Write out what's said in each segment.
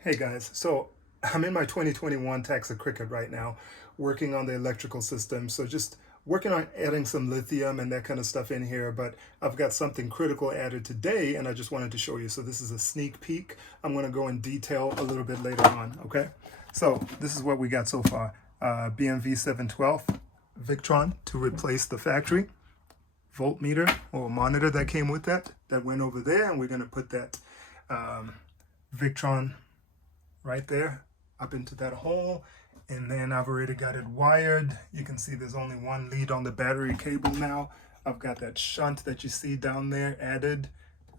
Hey guys, so I'm in my 2021 Taxa Cricket right now, working on the electrical system. So just working on adding some lithium and that kind of stuff in here, but I've got something critical added today and I just wanted to show you. So this is a sneak peek. I'm going to go in detail a little bit later on, okay? So this is what we got so far. BMV 712 Victron to replace the factory voltmeter or monitor that came with that went over there, and we're going to put that Victron right there up into that hole, and then I've already got it wired. You can see there's only one lead on the battery cable now. I've got that shunt that you see down there added.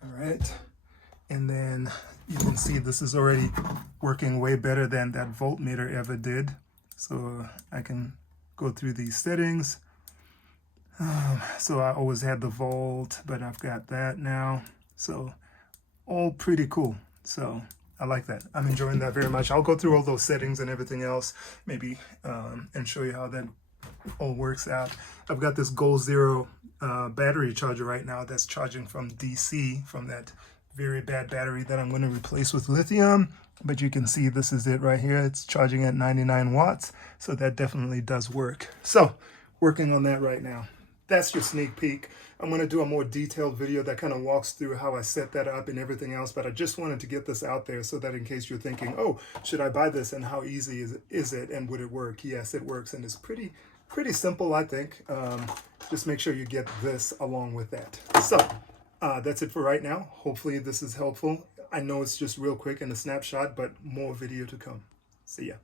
All right, and then you can see this is already working way better than that voltmeter ever did. So I can go through these settings. So I always had the volt, but I've got that now. So all pretty cool. So I like that. I'm enjoying that very much. I'll go through all those settings and everything else, maybe, and show you how that all works out. I've got this Goal Zero battery charger right now that's charging from DC, from that very bad battery that I'm going to replace with lithium. But you can see this is it right here. It's charging at 99 watts. So that definitely does work. So working on that right now. That's your sneak peek. I'm going to do a more detailed video that kind of walks through how I set that up and everything else, but I just wanted to get this out there so that in case you're thinking, oh, should I buy this and how easy is it and would it work? Yes, it works, and it's pretty simple, I think. Just make sure you get this along with that. So that's it for right now. Hopefully this is helpful. I know it's just real quick and a snapshot, but more video to come. See ya.